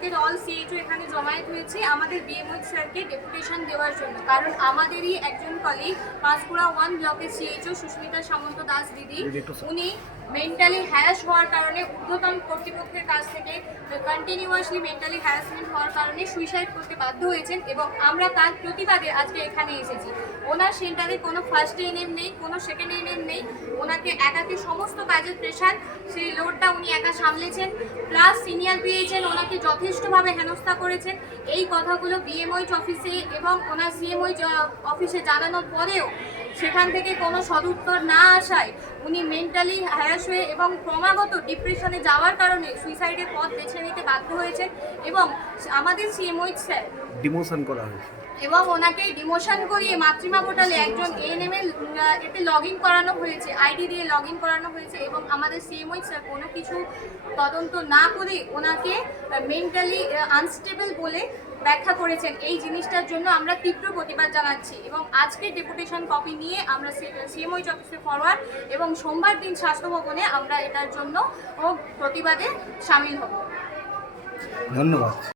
ব্লকের all CHO এখানে জমায়েত হয়েছে আমাদের বিএমওইচ স্যারকে ডেপুটেশন দেওয়ার জন্য। কারণ আমাদেরই একজন কলিগ পাঁশকুড়া 1 ব্লকের সিএইচও সুস্মিতা সামন্ত দাস দিদি, উনি মেন্টালি হ্যারাস হওয়ার কারণে ঊর্ধ্বতন কর্তৃপক্ষের কাছ থেকে কন্টিনিউয়াসলি মেন্টালি হ্যারাসমেন্ট হওয়ার কারণে সুইসাইড করতে বাধ্য হয়েছেন এবং আমরা তার প্রতিবাদে আজকে এখানে এসেছি। ওনার সেন্টারে কোনো ফার্স্ট এএনএম নেই, কোনো সেকেন্ড এএনএম নেই, ওনাকে একাকে সমস্ত কাজের প্রেশার, সেই লোডটা উনি একা সামলেছেন। প্লাস সিনিয়র পিএইচএন ওনাকে যথেষ্টভাবে হেনস্থা করেছেন। এই কথাগুলো বিএমওইচ অফিসে এবং ওনার সিএমওইচ অফিসে জানানোর পরেও সেখান থেকে কোনো সদুত্তর না আসায় উনি মেন্টালি হ্যারাস হয়ে এবং ক্রমাগত ডিপ্রেশনে যাওয়ার কারণে সুইসাইডের পথ বেছে নিতে বাধ্য হয়েছেন এবং আমাদের সিএমওইচ স্যার ডিমোশন করা হয়েছে এবং ওনাকে ডিমোশন করিয়ে মাতৃমা পোর্টালে একজন এএনএম এর এতে লগ ইন করানো হয়েছে, আইডি দিয়ে লগ ইন করানো হয়েছে এবং আমাদের সিএমওইচ স্যার কোনো কিছু তদন্ত না করে ওনাকে মেন্টালি আনস্টেবল বলে ব্যাখ্যা করেছেন। এই জিনিসটার জন্য আমরা তীব্র প্রতিবাদ জানাচ্ছি এবং আজকে ডেপুটেশন কপি নিয়ে আমরা সিএমওইচ অফিসে ফরওয়ার্ড এবং সোমবার দিন স্বাস্থ্য ভবনে আমরা এটার জন্য প্রতিবাদে সামিল হব। ধন্যবাদ।